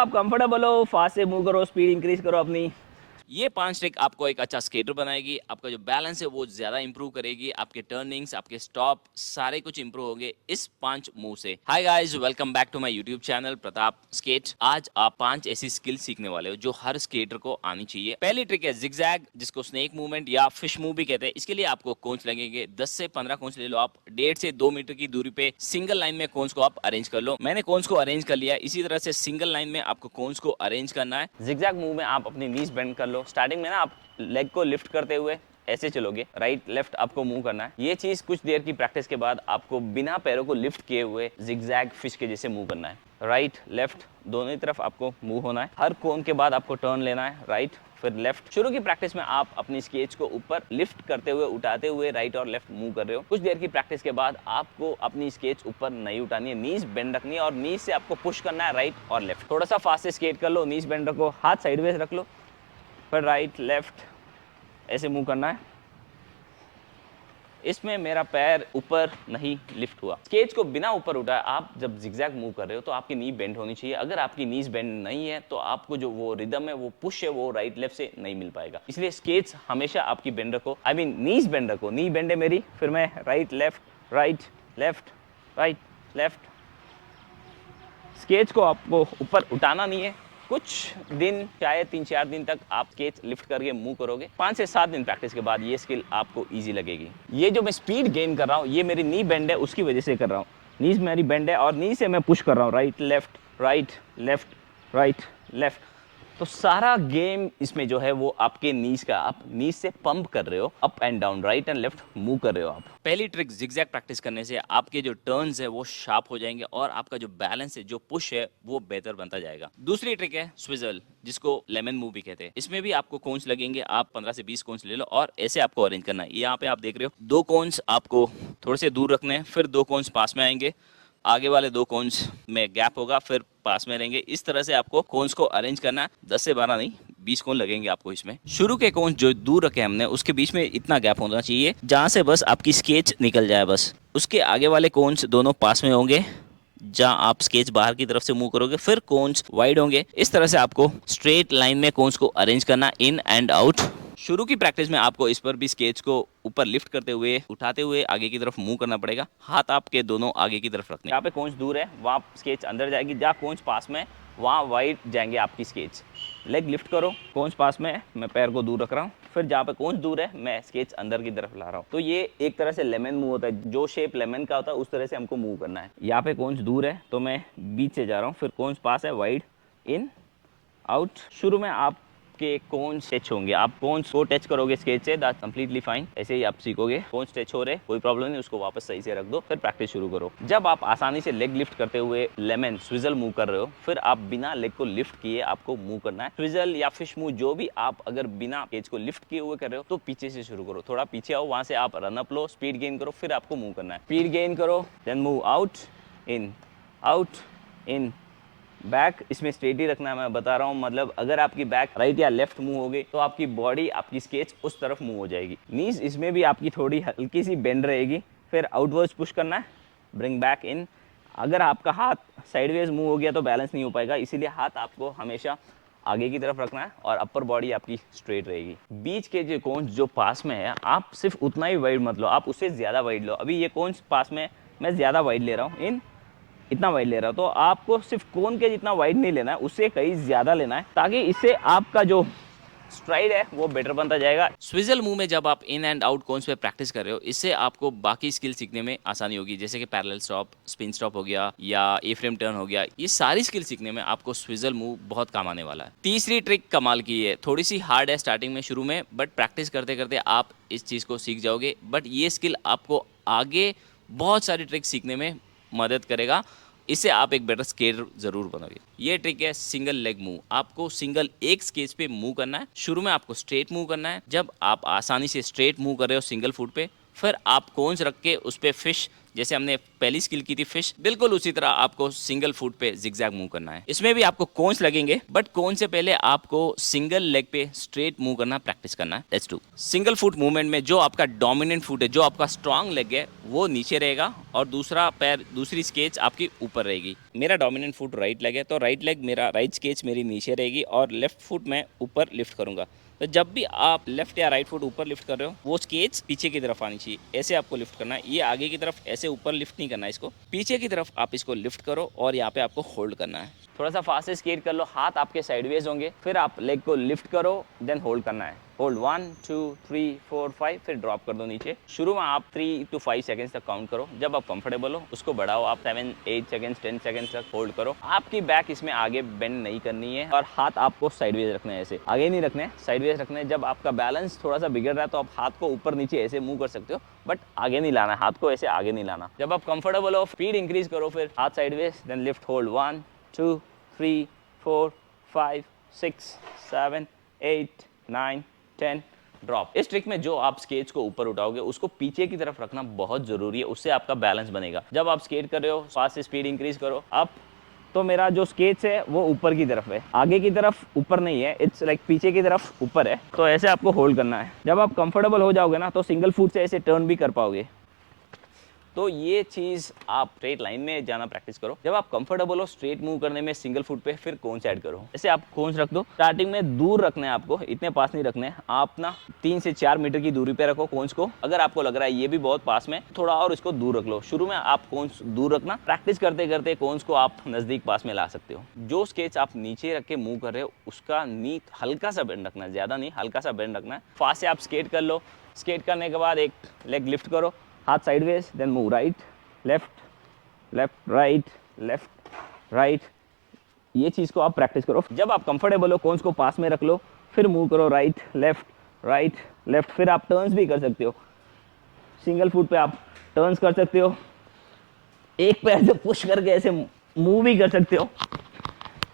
आप कंफर्टेबल हो, फास्ट से मूव करो, स्पीड इंक्रीज करो अपनी। ये 5 ट्रिक आपको एक अच्छा स्केटर बनाएगी, आपका जो बैलेंस है वो ज़्यादा इंप्रूव करेगी, आपके टर्निंग्स, आपके स्टॉप सारे कुछ इंप्रूव होंगे इस 5 मूव से। Hi guys, welcome back to my YouTube channel Pratap skate. आज आप 5 ऐसी स्किल सीखने वाले हो जो हर स्केटर को आनी चाहिए। पहली ट्रिक है जिगजैग, जिसको स्नेक मूवमेंट या फिश मूव भी कहते हैं। इसके लिए आपको कोन्स लगेंगे, 10 से 15 कोन्स ले लो आप। 1.5 से 2 मीटर की दूरी पे सिंगल लाइन में कोन्स को आप अरेंज कर लो। मैंने कोन्स को अरेंज कर लिया। इसी तरह से सिंगल लाइन में आपको कोन्स को अरेंज करना है। जिगजैग मूव में आप अपनी नीज बेंड कर लो। स्टार्टिंग में ना आप लेग को लिफ्ट करते हुए ऐसे चलोगे, राइट लेफ्ट आपको मूव करना है। ये चीज कुछ देर की प्रैक्टिस के बाद आपको बिना पैरों को लिफ्ट किए हुए जिगजैग फिश के जैसे मूव करना है। राइट लेफ्ट दोनों ही तरफ आपको मूव होना है। हर कोन के बाद आपको टर्न लेना है, राइट फिर लेफ्ट। शुरू की प्रैक्टिस में आप अपनी स्केच को ऊपर लिफ्ट करते हुए उठाते हुए राइट और लेफ्ट मूव कर रहे हो। कुछ देर की प्रैक्टिस के बाद आपको अपनी स्केच ऊपर नहीं उठानी है, नीज बेंड रखनी है और नीज से आपको पुश करना है राइट और लेफ्ट। थोड़ा सा फास्ट से स्केट कर लो, नीज बेंड रखो, हाथ साइडवेज रख लो, फिर राइट लेफ्ट ऐसे मूव करना है। इसमें मेरा पैर ऊपर नहीं लिफ्ट हुआ। स्केच को बिना ऊपर उठाए आप जब जिगजैग मूव कर रहे हो तो आपकी नी बेंड होनी चाहिए। अगर आपकी नीज बेंड नहीं है तो आपको जो वो रिदम है, वो पुश है, वो राइट लेफ्ट से नहीं मिल पाएगा। इसलिए स्केच हमेशा आपकी बेंड रखो, आई मीन नीज बेंड रखो। नी बेंड है मेरी, फिर मैं right left right left right left. Sketch को आपको ऊपर उठाना नहीं है। कुछ दिन, शायद 3-4 दिन तक आप स्केच लिफ्ट करके मूव करोगे। 5 से 7 दिन प्रैक्टिस के बाद ये स्किल आपको इजी लगेगी। ये जो मैं स्पीड गेन कर रहा हूँ, ये मेरी नी बेंड है, उसकी वजह से कर रहा हूँ। नीज मेरी बेंड है और नी से मैं पुश कर रहा हूँ, right left right left right left. तो सारा गेम इसमें जो है वो आपके नीज का, आप नीज से पंप कर रहे हो, up and down, right and left move कर रहे हो आप। पहली ट्रिक जिगजैग प्रैक्टिस करने से आपके जो टर्न्स है वो शार्प हो जाएंगे और आपका जो बैलेंस है, जो पुश है, वो बेहतर बनता जाएगा। दूसरी ट्रिक है स्विजल, जिसको लेमन मूव भी कहते हैं। इसमें भी आपको कोन्स लगेंगे, आप 15 से 20 कोन्स ले लो और ऐसे आपको अरेंज करना है। यहाँ पे आप देख रहे हो 2 कोन्स आपको थोड़े से दूर रखने हैं, फिर 2 कोन्स पास में आएंगे, आगे वाले 2 कोन्स में गैप होगा, फिर पास में रहेंगे। इस तरह से आपको कोन्स को अरेंज करना है। 10 से 12 नहीं, 20 कोन लगेंगे आपको इसमें। शुरू के कोन्स जो दूर रखे हमने, उसके बीच में इतना गैप होना चाहिए जहां से बस आपकी स्केच निकल जाए बस। उसके आगे वाले कोन्स दोनों पास में होंगे, जहां आप स्केच बाहर की तरफ से मूव करोगे, फिर कोन्स वाइड होंगे। इस तरह से आपको स्ट्रेट लाइन में कोन्स को अरेंज करना, इन एंड आउट। शुरू की प्रैक्टिस में आपको इस पर भी स्केच को ऊपर लिफ्ट करते हुए, उठाते हुए आगे की तरफ मूव करना पड़ेगा। हाथ आपके दोनों आगे की तरफ रखने। जहाँ पे कोच दूर है वहाँ स्केच अंदर जाएगी, जहाँ कोच पास में वहाँ वाइड जाएंगे आपकी स्केच। लेग लिफ्ट करो, कोच पास में है, मैं पैर को दूर रख रहा हूँ, फिर जहाँ पे कोच दूर है मैं स्केच अंदर की तरफ ला रहा हूँ। तो ये एक तरह से लेमन मूव होता है, जो शेप लेमन का होता है उस तरह से हमको मूव करना है। यहाँ पे कोच दूर है तो मैं बीच से जा रहा हूँ, फिर कोच पास है, वाइड इन आउट। शुरू में आपके कोन्स टच होंगे, आप कोन्स को टच करोगे स्केच से, दैट कंप्लीटली फाइन। ऐसे ही आप सीखोगे। कोन्स टच हो रहे, कोई प्रॉब्लम नहीं, उसको वापस सही से रख दो, फिर प्रैक्टिस शुरू करो। जब आप आसानी से लेग लिफ्ट करते हुए लेमन स्विजल मूव कर रहे हो, फिर आप बिना लेग को लिफ्ट किए आपको मूव करना है। स्विजल या फिश मूव जो भी आप अगर बिना स्केच को लिफ्ट किए हुए कर रहे हो तो पीछे से शुरू करो। थोड़ा पीछे आओ, वहां से आप रन अप लो, स्पीड गेन करो, फिर आपको मूव करना है। स्पीड गेन करो, then move out in out in back. इसमें स्ट्रेट ही रखना है, मैं बता रहा हूँ। मतलब अगर आपकी बैक राइट या लेफ्ट मूव हो गई तो आपकी बॉडी, आपकी स्केच उस तरफ मूव हो जाएगी। नीज इसमें भी आपकी थोड़ी हल्की सी बेंड रहेगी, फिर आउटवर्ड्स पुश करना है, ब्रिंग बैक इन। अगर आपका हाथ साइडवेज मूव हो गया तो बैलेंस नहीं हो पाएगा, इसीलिए हाथ आपको हमेशा आगे की तरफ रखना है और अपर बॉडी आपकी स्ट्रेट रहेगी। बीच के जो कोन्स जो पास में है, आप सिर्फ उतना ही वाइड मत लो, आप उससे ज़्यादा वाइड लो। अभी ये कोन्स पास में, मैं ज़्यादा वाइड ले रहा हूँ, इन इतना वाइड ले रहा हो तो आपको सिर्फ कोन के जितना वाइड नहीं लेना है, उससे कहीं ज़्यादा लेना है, ताकि इससे आपका जो स्ट्राइड है वो बेटर बनता जाएगा। स्विजल मूव में जब आप इन एंड आउट कोन्स पे प्रैक्टिस कर रहे हो, इससे आपको बाकी स्किल सीखने में आसानी होगी, जैसे कि पैरेलल स्टॉप, स्पिन स्टॉप हो गया या ए फ्रेम टर्न हो गया। ये सारी स्किल सीखने में आपको स्विजल मूव बहुत काम आने वाला है। तीसरी ट्रिक कमाल की है, थोड़ी सी हार्ड है स्टार्टिंग में, शुरू में, बट प्रैक्टिस करते करते आप इस चीज़ को सीख जाओगे। बट ये स्किल आपको आगे बहुत सारी ट्रिक सीखने में मदद करेगा। इससे आप एक बेटर स्केटर जरूर बनोगे। ये ट्रिक है सिंगल लेग मूव। आपको सिंगल एक स्केच पे मूव करना है। शुरू में आपको स्ट्रेट मूव करना है। जब आप आसानी से स्ट्रेट मूव कर रहे हो सिंगल फुट पे, फिर आप कोन्स रख के उस पे फिश जैसे हमने पहली स्किल की थी फिश, बिल्कुल उसी तरह आपको सिंगल फुट पे जिगजैग मूव करना है। इसमें भी आपको कोन्स लगेंगे, बट कोन से पहले आपको सिंगल लेग पे स्ट्रेट मूव करना प्रैक्टिस करना है। Let's do. Single foot movement में जो आपका डोमिनेंट फुट है, जो आपका स्ट्रांग लेग है, वो नीचे रहेगा और दूसरा पैर, दूसरी स्केच आपकी ऊपर रहेगी। मेरा डोमिनेंट फुट राइट लेग है, तो राइट लेग मेरा, राइट स्केच मेरी नीचे रहेगी और लेफ्ट फुट मैं ऊपर लिफ्ट करूंगा। तो जब भी आप लेफ्ट या राइट फुट ऊपर लिफ्ट कर रहे हो, वो स्केच पीछे की तरफ आनी चाहिए। ऐसे आपको लिफ्ट करना है, ये आगे की तरफ ऐसे ऊपर लिफ्ट नहीं करना है, इसको पीछे की तरफ आप इसको लिफ्ट करो और यहाँ पे आपको होल्ड करना है। थोड़ा सा फास्ट से स्केट कर लो, हाथ आपके साइडवेज होंगे, फिर आप लेग को लिफ्ट करो, देन होल्ड करना है। होल्ड 1 2 3 4 5, फिर ड्रॉप कर दो नीचे। शुरू में आप 3 to 5 सेकंड्स तक काउंट करो, जब आप कंफर्टेबल हो उसको बढ़ाओ, आप 7 8 सेकंड्स 10 सेकंड्स तक होल्ड करो। आपकी बैक इसमें आगे बेंड नहीं करनी है और हाथ आपको साइडवेज रखना है, ऐसे आगे नहीं रखना है, साइडवेज रखना है। जब आपका बैलेंस थोड़ा सा बिगड़ रहा है तो आप हाथ को ऊपर नीचे ऐसे मूव कर सकते हो, बट आगे नहीं लाना है, हाथ को ऐसे आगे नहीं लाना। जब आप कंफर्टेबल हो, स्पीड इंक्रीज करो, फिर हाथ sideways, then lift, hold 1 2 3 4 5 6 7 8 9 10, drop. इस ट्रिक में जो आप स्केच को ऊपर उठाओगे उसको पीछे की तरफ रखना बहुत जरूरी है, उससे आपका बैलेंस बनेगा। जब आप स्केट कर रहे हो, फास्ट से स्पीड इंक्रीज करो। अब तो मेरा जो स्केच है वो ऊपर की तरफ है, आगे की तरफ ऊपर नहीं है, इट्स लाइक पीछे की तरफ ऊपर है। तो ऐसे आपको होल्ड करना है। जब आप कंफर्टेबल हो जाओगे ना, तो सिंगल फुट से ऐसे टर्न भी कर पाओगे। तो ये चीज़ आप स्ट्रेट लाइन में जाना प्रैक्टिस करो। जब आप कंफर्टेबल हो स्ट्रेट मूव करने में सिंगल फुट पे, फिर कोन्स ऐड करो। ऐसे आप कोन्स रख दो। स्टार्टिंग में दूर रखना है आपको, इतने पास नहीं रखने हैं। आप ना 3 से 4 मीटर की दूरी पे रखो कोन्स को। अगर आपको लग रहा है ये भी बहुत पास में, थोड़ा और इसको दूर रख लो। शुरू में आप कोन्स दूर रखना, प्रैक्टिस करते करते कोन्स को आप नज़दीक पास में ला सकते हो। जो स्केच आप नीचे रख के मूव कर रहे हो उसका नी हल्का सा बेंड रखना है, ज़्यादा नहीं, हल्का सा बेंड रखना है। फास्ट से आप स्केट कर लो। स्केट करने के बाद एक लेग लिफ्ट करो, हाथ sideways, then move right left left right left right. ये चीज़ को आप प्रैक्टिस करो। जब आप कंफर्टेबल हो, कोन्स को पास में रख लो, फिर मूव करो राइट लेफ्ट। फिर आप टर्न्स भी कर सकते हो, सिंगल फुट पे आप टर्न्स कर सकते हो, एक पैर से पुश करके ऐसे मूव भी कर सकते हो।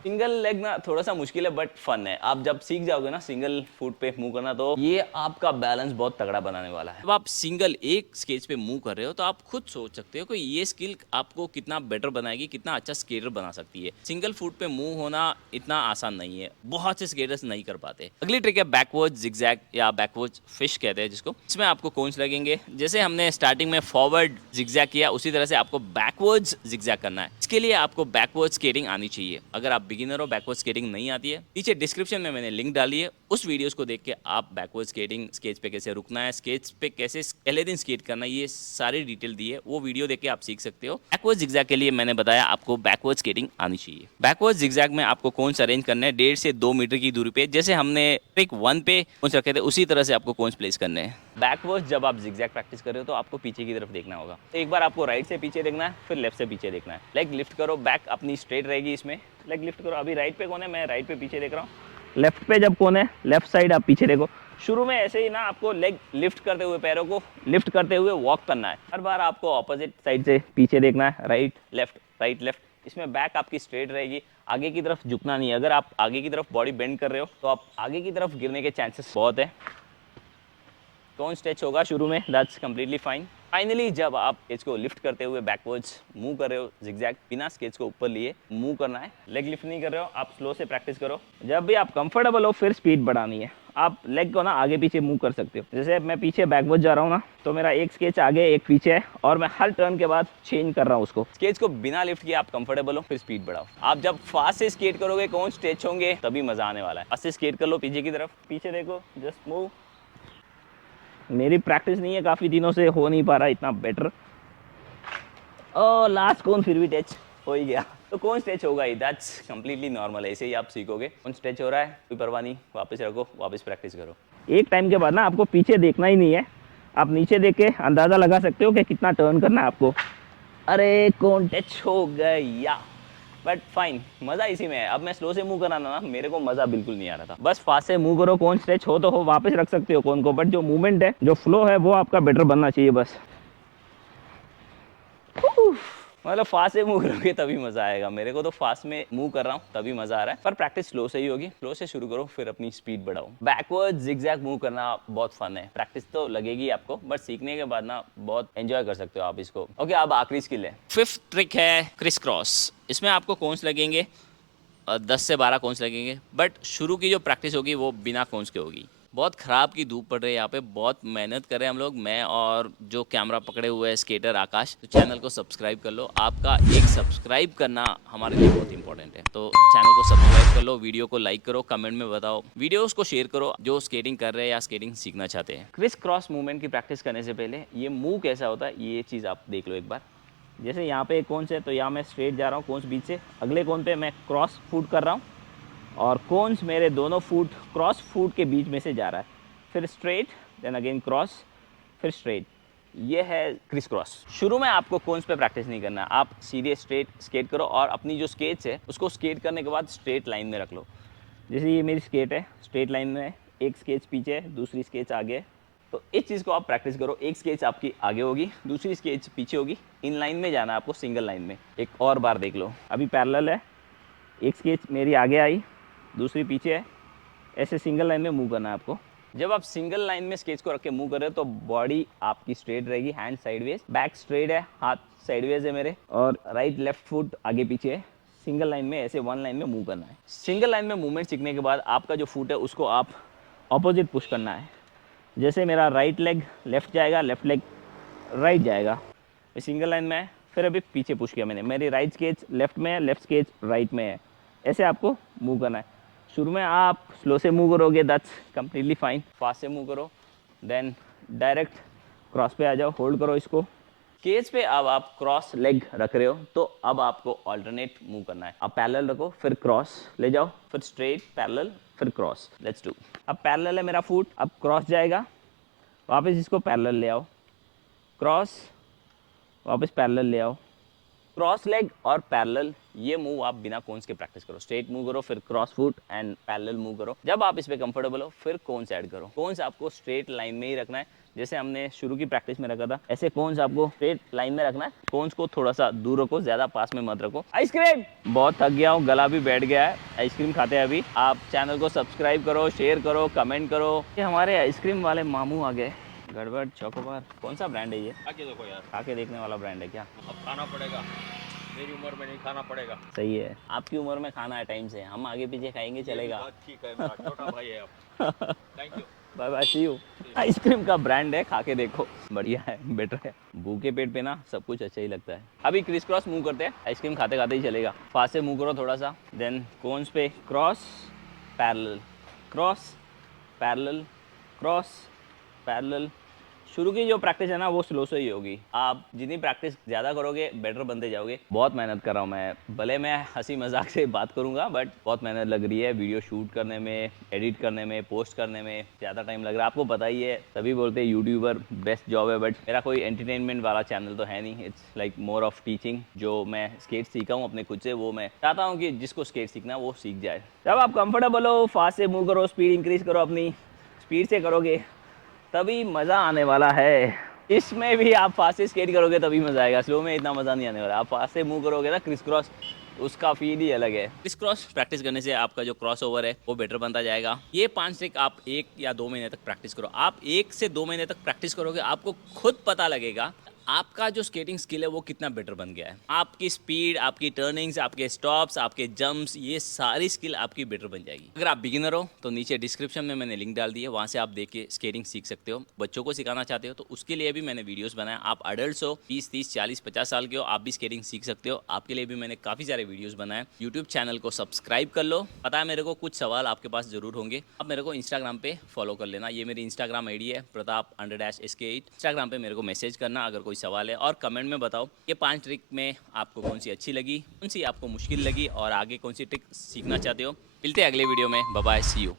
सिंगल लेग ना थोड़ा सा मुश्किल है, बट फन है। आप जब सीख जाओगे ना सिंगल फुट पे मूव करना, तो ये आपका बैलेंस बहुत तगड़ा बनाने वाला है। जब आप सिंगल एक स्केच पे मूव कर रहे हो तो आप खुद सोच सकते हो कि ये स्किल आपको कितना बेटर बनाएगी, कितना अच्छा स्केटर बना सकती है। सिंगल फुट पे मूव होना इतना आसान नहीं है, बहुत से स्केटर्स नहीं कर पाते। अगली ट्रिक है बैकवर्ड जिगजैग या बैकवर्ड फिश कहते हैं जिसको। इसमें आपको कोन्स लगेंगे। जैसे हमने स्टार्टिंग में फॉरवर्ड जिगजैग किया, उसी तरह से आपको बैकवर्ड्स जिगजैग करना है। इसके लिए आपको बैकवर्ड स्केटिंग आनी चाहिए। अगर आप बिगिनर हो, बैकवर्ड स्केटिंग नहीं आती है, नीचे डिस्क्रिप्शन में मैंने लिंक डाली है, उस वीडियोस को देख के आप बैकवर्ड स्केटिंग, स्केच पे कैसे रुकना है, स्केच पे कैसे पहले दिन स्केट करना है, ये सारी डिटेल दी है, वो वीडियो देख के आप सीख सकते हो। बैकवर्ड जिगजैग के लिए मैंने बताया आपको बैकवर्ड स्केटिंग आनी चाहिए। बैकवर्ड जिगजैग में आपको कोन्स अरेंज करने हैं 1.5 से 2 मीटर की दूरी पे। जैसे हमने ट्रिक 1 पे कोन्स रखे थे, उसी तरह से आपको कोन्स प्लेस करने हैं। बैकवर्ड जब आप जिगजैग प्रैक्टिस कर रहे हो तो आपको पीछे की तरफ देखना होगा। एक बार आपको राइट से पीछे देखना है, फिर लेफ्ट से पीछे देखना है। लेग लिफ्ट करो, बैक अपनी स्ट्रेट रहेगी इसमें। लेग लिफ्ट करो। अभी राइट पे कौन है, मैं राइट पे पीछे देख रहा हूँ। लेफ्ट पे जब कौन है, लेफ्ट साइड आप पीछे देखो। शुरू में ऐसे ही ना आपको लेग लिफ्ट करते हुए, पैरों को लिफ्ट करते हुए वॉक करना है। हर बार आपको ऑपोजिट साइड से पीछे देखना है, राइट लेफ्ट। इसमें बैक आपकी स्ट्रेट रहेगी, आगे की तरफ झुकना नहीं है। अगर आप आगे की तरफ बॉडी बेंड कर रहे हो तो आप आगे की तरफ गिरने के चांसेस बहुत है। कौन स्ट्रेच होगा शुरू में, दैट्स कम्प्लीटली फाइन। फाइनली जब आप स्केच को लिफ्ट करते हुए बैकवर्ड्स मूव कर रहे हो, जिगजैग बिना स्केच को ऊपर लिए मूव करना है। लेग लिफ्ट नहीं कर रहे हो, आप स्लो से प्रैक्टिस करो। जब भी आप कंफर्टेबल हो फिर स्पीड बढ़ानी है। आप लेग को ना आगे पीछे मूव कर सकते हो। जैसे मैं पीछे बैकवर्ड जा रहा हूँ ना, तो मेरा एक स्केच आगे एक पीछे है और मैं हर टर्न के बाद चेंज कर रहा हूँ उसको। स्केच को बिना लिफ्ट किए आप कंफर्टेबल हो, फिर स्पीड बढ़ाओ। आप जब फास्ट से स्केट करोगे, कौन स्ट्रेच होंगे, तभी मजा आने वाला है। फास्ट से स्केट कर लो पीछे की तरफ, पीछे देखो, जस्ट मूव। मेरी प्रैक्टिस नहीं है, काफ़ी दिनों से हो नहीं पा रहा इतना बेटर। लास्ट कौन फिर भी टच हो ही गया। तो कौन स्ट्रेच होगा ही, दैट्स कम्प्लीटली नॉर्मल है। ऐसे ही आप सीखोगे। कौन स्ट्रेच हो रहा है, कोई परवाह नहीं, वापस रखो, वापस प्रैक्टिस करो। एक टाइम के बाद ना आपको पीछे देखना ही नहीं है, आप नीचे देख के अंदाज़ा लगा सकते हो कि कितना टर्न करना है आपको। अरे कौन टच हो गया, बट फाइन, मज़ा इसी में है। अब मैं स्लो से मूव कराना ना, मेरे को मज़ा बिल्कुल नहीं आ रहा था। बस फास्ट से मूव करो, कौन स्ट्रेच हो तो हो, वापस रख सकते हो कौन को, बट जो मूवमेंट है, जो फ्लो है, वो आपका बेटर बनना चाहिए बस। मतलब फास्ट से मूव करोगे तभी मजा आएगा। मेरे को तो फास्ट में मूव कर रहा हूँ तभी मजा आ रहा है, पर प्रैक्टिस स्लो से ही होगी। स्लो से शुरू करो, फिर अपनी स्पीड बढ़ाओ। बैकवर्ड जिगजैग मूव करना बहुत फन है, प्रैक्टिस तो लगेगी आपको, बट सीखने के बाद ना बहुत एंजॉय कर सकते हो आप इसको। ओके, अब आखिरी स्किल है। फिफ्थ ट्रिक है क्रिस क्रॉस। इसमें आपको कोन्स लगेंगे, 10 से 12 कोन्स लगेंगे, बट शुरू की जो प्रैक्टिस होगी वो बिना कोन्स के होगी। बहुत ख़राब की धूप पड़ रही है यहाँ पे, बहुत मेहनत कर रहे हैं हम लोग, मैं और जो कैमरा पकड़े हुए है स्केटर आकाश। तो चैनल को सब्सक्राइब कर लो, आपका एक सब्सक्राइब करना हमारे लिए बहुत इंपॉर्टेंट है। तो चैनल को सब्सक्राइब कर लो, वीडियो को लाइक करो, कमेंट में बताओ, वीडियोस को शेयर करो जो स्केटिंग कर रहे हैं या स्केटिंग सीखना चाहते हैं। क्रिस क्रॉस मूवमेंट की प्रैक्टिस करने से पहले ये मूव कैसा होता है ये चीज़ आप देख लो एक बार। जैसे यहाँ पे एक कोन्स है तो यहाँ मैं स्ट्रेट जा रहा हूँ, कोन्स बीच से, अगले कोन पे मैं क्रॉस फुट कर रहा हूँ और कोन्स मेरे दोनों फुट क्रॉस फुट के बीच में से जा रहा है, फिर स्ट्रेट, देन अगेन क्रॉस, फिर स्ट्रेट। ये है क्रिस क्रॉस। शुरू में आपको कोन्स पे प्रैक्टिस नहीं करना, आप सीधे स्ट्रेट स्केट करो और अपनी जो स्केट्स है उसको स्केट करने के बाद स्ट्रेट लाइन में रख लो। जैसे ये मेरी स्केट है, स्ट्रेट लाइन में है, एक स्केच पीछे है, दूसरी स्केच आगे है। तो इस चीज़ को आप प्रैक्टिस करो, एक स्केच आपकी आगे होगी, दूसरी स्केच पीछे होगी, इन लाइन में जाना है आपको, सिंगल लाइन में। एक और बार देख लो, अभी पैरेलल है, एक स्केच मेरी आगे आई, दूसरी पीछे है, ऐसे सिंगल लाइन में मूव करना है आपको। जब आप सिंगल लाइन में स्केच को रख के मूव कर रहे हो तो बॉडी आपकी स्ट्रेट रहेगी, हैंड साइडवेज, बैक स्ट्रेट है, हाथ साइडवेज है मेरे, और राइट लेफ्ट फुट आगे पीछे है। सिंगल लाइन में ऐसे वन लाइन में मूव करना है। सिंगल लाइन में मूवमेंट सीखने के बाद आपका जो फुट है उसको आप ऑपोजिट पुश करना है। जैसे मेरा राइट लेग लेफ्ट जाएगा, लेफ्ट लेग राइट जाएगा, सिंगल लाइन में है, फिर अभी पीछे पुश किया मैंने, मेरी राइट स्केच लेफ्ट में है, लेफ्ट स्केच राइट में है, ऐसे आपको मूव करना है। शुरू में आप स्लो से मूव करोगे, दैट्स कम्प्लीटली फाइन। फास्ट से मूव करो, देन डायरेक्ट क्रॉस पे आ जाओ, होल्ड करो इसको। केज पे अब आप क्रॉस लेग रख रहे हो तो अब आपको ऑल्टरनेट मूव करना है। अब पैरेलल रखो, फिर क्रॉस ले जाओ, फिर स्ट्रेट पैरेलल, फिर क्रॉस। Let's do. अब पैरेलल है मेरा फुट, अब क्रॉस जाएगा, वापस इसको पैरेलल ले आओ, क्रॉस, वापस पैरेलल ले आओ, क्रॉस लेग और पैरेलल। ये मूव आप बिना कोन्स के प्रैक्टिस करो, स्ट्रेट मूव करो, फिर cross foot and parallel move करो। जब आप इस पे कंफर्टेबल हो फिर कोन्स ऐड करो। कोन्स आपको स्ट्रेट लाइन में ही रखना है, जैसे हमने शुरू की प्रैक्टिस में रखा था, ऐसे कोन्स आपको स्ट्रेट लाइन में रखना है। कोन्स को थोड़ा सा दूर रखो, ज्यादा पास में मत रखो। आइसक्रीम, बहुत थक गया हूँ, गला भी बैठ गया है, आइसक्रीम खाते हैं अभी। आप चैनल को सब्सक्राइब करो, शेयर करो, कमेंट करो। ये हमारे आइसक्रीम वाले मामू आ गए। गड़बड़ चोकोबार, कौन सा ब्रांड है ये? आके देखो यार, खा के देखने वाला ब्रांड है क्या? अब खाना पड़ेगा, मेरी उम्र में नहीं खाना पड़ेगा। सही है, आपकी उम्र में खाना है टाइम से, हम आगे पीछे खाएंगे चलेगा। बात ठीक है, मेरा छोटा भाई है अब। Thank you. Bye bye, see you. Ice cream का ब्रांड है, खा के देखो, बढ़िया है, बेटर है। भूखे पेट पे ना सब कुछ अच्छा ही लगता है। अभी क्रिस क्रॉस मूव करते हैं, आइसक्रीम खाते खाते ही चलेगा। फास्ट से मूव करो थोड़ा सा, देन कोन्स पे cross parallel, cross parallel, cross parallel. शुरू की जो प्रैक्टिस है ना वो स्लो से ही होगी। आप जितनी प्रैक्टिस ज़्यादा करोगे बेटर बनते जाओगे। बहुत मेहनत कर रहा हूँ मैं, भले मैं हंसी मजाक से बात करूँगा बट बहुत मेहनत लग रही है। वीडियो शूट करने में, एडिट करने में, पोस्ट करने में ज़्यादा टाइम लग रहा है। आपको पता ही है, सभी बोलते हैं यूट्यूबर बेस्ट जॉब है, बट मेरा कोई एंटरटेनमेंट वाला चैनल तो है नहीं। It's like more of teaching. जो मैं स्केट सीखा हूँ अपने खुद से, वो मैं चाहता हूँ कि जिसको स्केट सीखना है वो सीख जाए। जब आप कंफर्टेबल हो, फास्ट से मूव करो, स्पीड इंक्रीज करो, अपनी स्पीड से करोगे तभी मज़ा आने वाला है। इसमें भी आप फास्ट से स्केट करोगे तभी मज़ा आएगा, स्लो में इतना मज़ा नहीं आने वाला। आप फास्ट से मूव करोगे ना क्रिस क्रॉस, उसका फील ही अलग है। क्रिस क्रॉस प्रैक्टिस करने से आपका जो क्रॉस ओवर है वो बेटर बनता जाएगा। ये 5 ट्रिक आप 1 या 2 महीने तक प्रैक्टिस करो। आप 1 से 2 महीने तक प्रैक्टिस करोगे, आपको खुद पता लगेगा आपका जो स्केटिंग स्किल है वो कितना बेटर बन गया है। आपकी स्पीड, आपकी टर्निंग्स, आपके स्टॉप्स, आपके जंप्स, ये सारी स्किल आपकी बेटर बन जाएगी। अगर आप बिगिनर हो तो नीचे डिस्क्रिप्शन में मैंने लिंक डाल दी है, वहाँ से आप देख के स्केटिंग सीख सकते हो। बच्चों को सिखाना चाहते हो तो उसके लिए भी मैंने वीडियोस बनाए। आप अडल्ट हो, 20, 30, 40, 50 साल के हो, आप भी स्केटिंग सीख सकते हो। आपके लिए भी मैंने काफ़ी सारे वीडियोस बनाए। यूट्यूब चैनल को सब्सक्राइब कर लो। पता है मेरे को कुछ सवाल आपके पास जरूर होंगे, आप मेरे को इंस्टाग्राम पे फॉलो कर लेना। ये मेरी इंस्टाग्राम आईडी है, प्रताप_SK8। इंस्टाग्राम पे मेरे को मैसेज करना अगर कोई सवाल है, और कमेंट में बताओ ये 5 ट्रिक में आपको कौन सी अच्छी लगी, कौन सी आपको मुश्किल लगी, और आगे कौन सी ट्रिक सीखना चाहते हो। मिलते हैं अगले वीडियो में। Bye bye, see you.